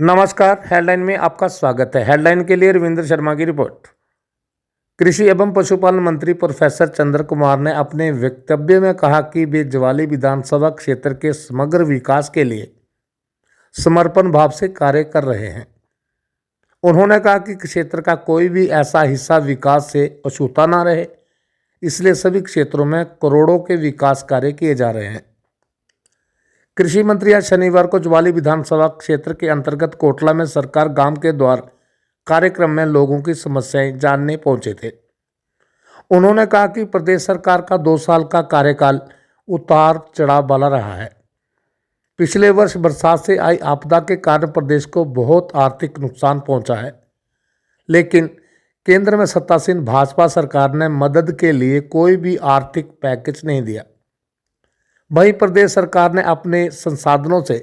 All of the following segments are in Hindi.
नमस्कार। हेडलाइन में आपका स्वागत है। हेडलाइन के लिए रविंद्र शर्मा की रिपोर्ट। कृषि एवं पशुपालन मंत्री प्रोफेसर चंद्र कुमार ने अपने वक्तव्य में कहा कि वे ज्वाली विधानसभा क्षेत्र के समग्र विकास के लिए समर्पण भाव से कार्य कर रहे हैं। उन्होंने कहा कि क्षेत्र का कोई भी ऐसा हिस्सा विकास से अछूता न रहे, इसलिए सभी क्षेत्रों में करोड़ों के विकास कार्य किए जा रहे हैं। कृषि मंत्री आज शनिवार को ज्वाली विधानसभा क्षेत्र के अंतर्गत कोटला में सरकार गांव के द्वार कार्यक्रम में लोगों की समस्याएं जानने पहुंचे थे। उन्होंने कहा कि प्रदेश सरकार का 2 साल का कार्यकाल उतार चढ़ाव वाला रहा है। पिछले वर्ष बरसात से आई आपदा के कारण प्रदेश को बहुत आर्थिक नुकसान पहुंचा है, लेकिन केंद्र में सत्तासीन भाजपा सरकार ने मदद के लिए कोई भी आर्थिक पैकेज नहीं दिया। वहीं प्रदेश सरकार ने अपने संसाधनों से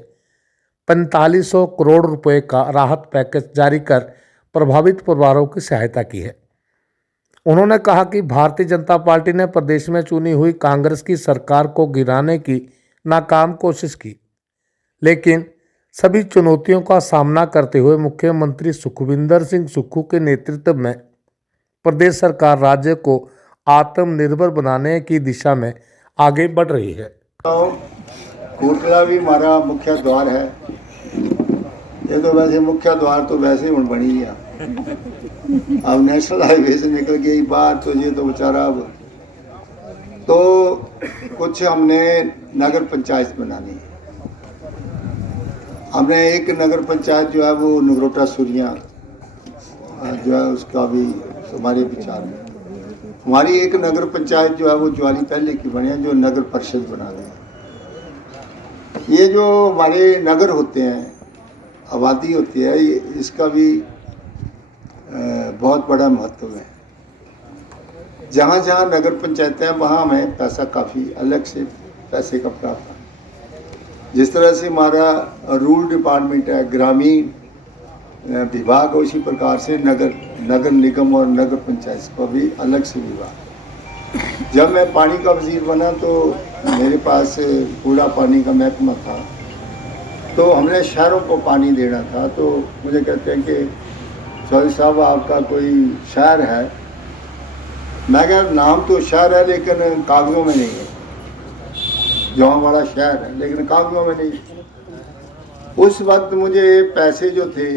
4500 करोड़ रुपए का राहत पैकेज जारी कर प्रभावित परिवारों की सहायता की है। उन्होंने कहा कि भारतीय जनता पार्टी ने प्रदेश में चुनी हुई कांग्रेस की सरकार को गिराने की नाकाम कोशिश की, लेकिन सभी चुनौतियों का सामना करते हुए मुख्यमंत्री सुखविंदर सिंह सुक्खू के नेतृत्व में प्रदेश सरकार राज्य को आत्मनिर्भर बनाने की दिशा में आगे बढ़ रही है। कोटला भी हमारा मुख्य द्वार है। ये तो वैसे मुख्य द्वार तो वैसे ही बनी है। अब नेशनल हाईवे से निकल गई बाहर, तो ये तो बेचारा अब तो कुछ हमने नगर पंचायत बनानी है। हमने एक नगर पंचायत जो है वो नगरोटा सुरिया जो है उसका भी हमारे विचार में हमारी एक नगर पंचायत जो है वो ज्वाली पहले की बनी है, जो नगर परिषद बना रहे हैं। ये जो हमारे नगर होते हैं, आबादी होती है, इसका भी बहुत बड़ा महत्व है। जहाँ जहाँ नगर पंचायतें हैं वहाँ हमें पैसा काफ़ी अलग से पैसे का प्राप्त है। जिस तरह से हमारा रूरल डिपार्टमेंट है, ग्रामीण विभाग, उसी प्रकार से नगर निगम और नगर पंचायत का भी अलग से विभाग। जब मैं पानी का वजीर बना तो मेरे पास पूरा पानी का महकमा था, तो हमने शहरों को पानी देना था। तो मुझे कहते हैं कि चौधरी साहब आपका कोई शहर है? मैं कहा नाम तो शहर है लेकिन कागज़ों में नहीं है। जो हमारा शहर है लेकिन कागज़ों में नहीं। उस वक्त मुझे पैसे जो थे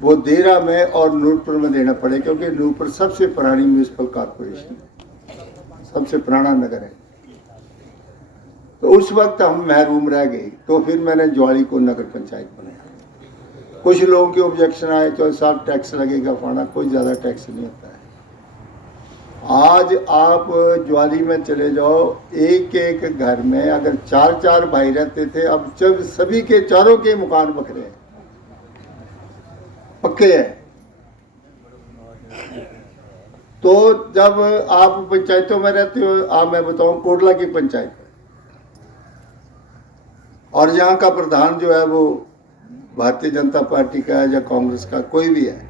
वो देरा में और नूरपुर में देना पड़े, क्योंकि नूरपुर सबसे पुरानी म्यूनसिपल कॉरपोरेशन है, सबसे पुराना नगर है। तो उस वक्त हम महरूम रह गए। तो फिर मैंने ज्वाली को नगर पंचायत बनाया। कुछ लोगों के ऑब्जेक्शन आए, तो साहब टैक्स लगेगा फाना, कोई ज़्यादा टैक्स नहीं होता है। आज आप ज्वाली में चले जाओ, एक एक घर में अगर 4 भाई रहते थे, अब जब सभी के चारों के मकान बकरे हैं, पक्के हैं। तो जब आप पंचायतों में रहते हो, आप मैं बताऊं कोटला की पंचायत और यहाँ का प्रधान जो है वो भारतीय जनता पार्टी का है या कांग्रेस का, कोई भी है,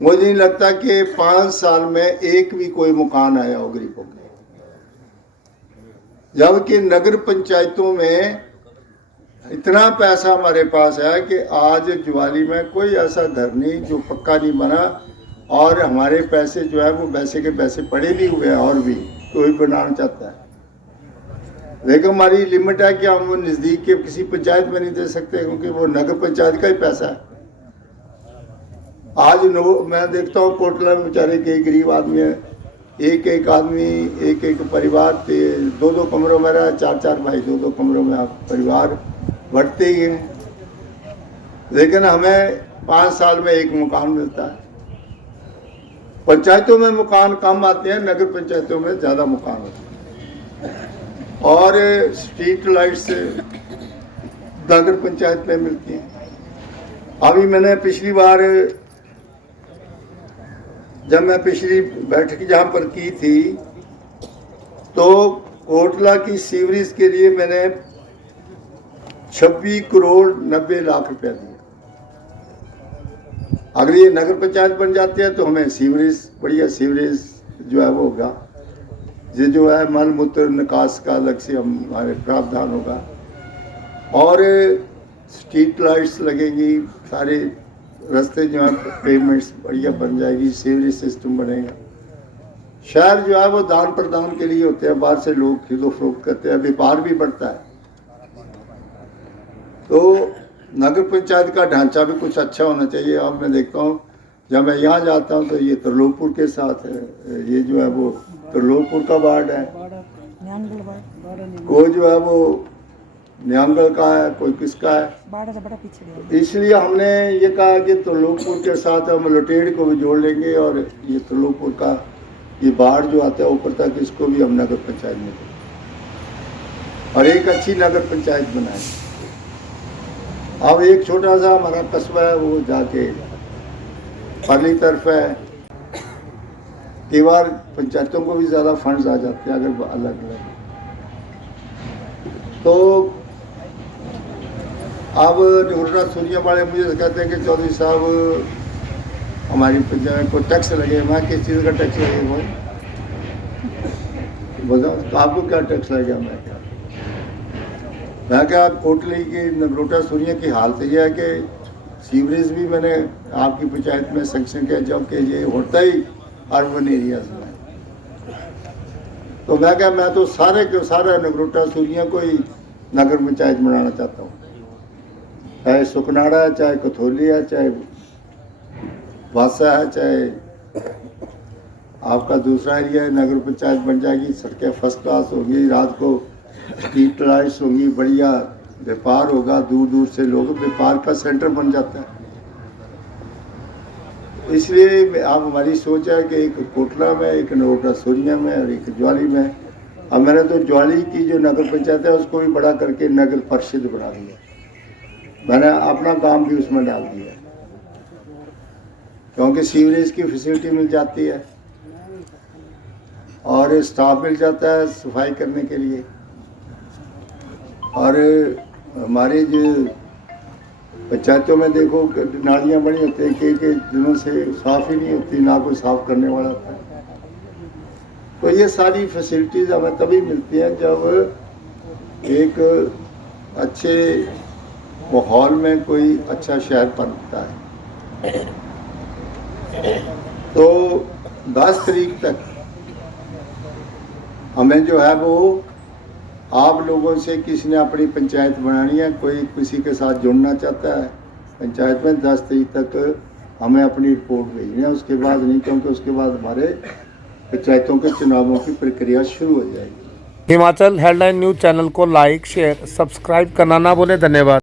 मुझे नहीं लगता कि 5 साल में एक भी कोई मकान आया हो गरीबों के। जबकि नगर पंचायतों में इतना पैसा हमारे पास है कि आज ज्वाली में कोई ऐसा घर नहीं जो पक्का नहीं बना, और हमारे पैसे जो है वो पैसे के पैसे पड़े भी हुए हैं और भी कोई बनाना चाहता है। लेकिन हमारी लिमिट है कि हम नज़दीक के किसी पंचायत में नहीं दे सकते, क्योंकि वो नगर पंचायत का ही पैसा है। आज मैं देखता हूँ कोटला में बेचारे कई गरीब आदमी है, एक आदमी एक परिवार 2 कमरों में रहा, 4 भाई 2 कमरों में आप परिवार बढ़ते ही हैं। लेकिन हमें 5 साल में एक मकान मिलता है। पंचायतों में मकान कम आते हैं, नगर पंचायतों में ज़्यादा मकान होते हैं। और स्ट्रीट लाइट्स नगर पंचायत में मिलती हैं। अभी मैंने पिछली बार जब मैं पिछली बैठक जहाँ पर की थी, तो कोटला की सीवरेज के लिए मैंने 26 करोड़ 90 लाख रुपया दिया। अगर ये नगर पंचायत बन जाती है तो हमें सीवरेज, बढ़िया सीवरेज जो है वो होगा, ये जो है मल मूत्र निकास का अलग से हमारे प्रावधान होगा। और स्ट्रीट लाइट्स लगेंगी, सारे रास्ते जो है पेमेंट्स बढ़िया बन जाएगी, सीवरेज सिस्टम बनेगा। शहर जो है वो दान प्रदान के लिए होते हैं, बाहर से लोग खरीदो फरोख्त करते हैं, व्यापार भी बढ़ता है। तो नगर पंचायत का ढांचा भी कुछ अच्छा होना चाहिए। अब मैं देखता हूँ जब मैं यहाँ जाता हूँ तो ये त्रिलोकपुर के साथ है, ये जो है वो त्रिलोकपुर का वार्ड है, कोई जो है वो न्यांगल का है, कोई किसका है। इसलिए हमने ये कहा कि त्रिलोकपुर के साथ हम लुटेड़ को भी जोड़ लेंगे और ये त्रिलोकपुर का ये बाढ़ जो आता है ऊपर तक, इसको भी हम नगर पंचायत में दें और एक अच्छी नगर पंचायत बनाएं। अब एक छोटा सा हमारा कस्बा है, वो जाके परली तरफ है, कई बार पंचायतों को भी ज़्यादा फंड्स आ जाते हैं अगर अलग अलग। तो अब नगरोटा सूरिया वाले मुझे कहते हैं कि चौधरी साहब हमारी पंचायत को टैक्स लगे। मैं किस चीज़ का टैक्स लगेगा भाई बताओ, तो आपको क्या टैक्स लगेगा? मैं क्या कोटली की नगरोटा सूरिया की हालत यह है कि सीवरेज भी मैंने आपकी पंचायत में सेंक्शन किया, जबकि ये होता ही अर्बन एरियाज में। तो मैं क्या, मैं तो सारे के सारा नगरोटा सूरिया को ही नगर पंचायत बनाना चाहता हूँ, चाहे सुकनाड़ा है, चाहे कथौली है, चाहे वासा है, चाहे आपका दूसरा एरिया है, नगर पंचायत बन जाएगी, सड़कें फर्स्ट क्लास होगी, रात को स्ट्रीट लाइट्स होंगी, बढ़िया व्यापार होगा, दूर दूर से लोग, व्यापार का सेंटर बन जाता है। इसलिए अब हमारी सोच है कि एक कोटला में, एक नगरोटा सूरिया में और एक ज्वाली में। अब मैंने तो ज्वाली की जो नगर पंचायत है उसको भी बड़ा करके नगर परिषद बना दिया, मैंने अपना काम भी उसमें डाल दिया, क्योंकि सीवरेज की फैसिलिटी मिल जाती है और स्टाफ मिल जाता है सफाई करने के लिए। और हमारे जो पंचायतों में देखो नालियाँ बनी होती हैं, कई दिनों से साफ़ ही नहीं होती, ना कोई साफ़ करने वाला होता है। तो ये सारी फैसिलिटीज़ हमें तभी मिलती हैं जब एक अच्छे माहौल में कोई अच्छा शहर बनता है। तो 10 तारीख तक हमें जो है वो आप लोगों से किसी ने अपनी पंचायत बनानी है, कोई किसी के साथ जुड़ना चाहता है पंचायत में, 10 तारीख तक हमें अपनी रिपोर्ट भेजनी है। उसके बाद नहीं, क्योंकि उसके बाद हमारे पंचायतों के चुनावों की प्रक्रिया शुरू हो जाएगी। हिमाचल हेडलाइन न्यूज़ चैनल को लाइक, शेयर, सब्सक्राइब करना ना भूलें। धन्यवाद।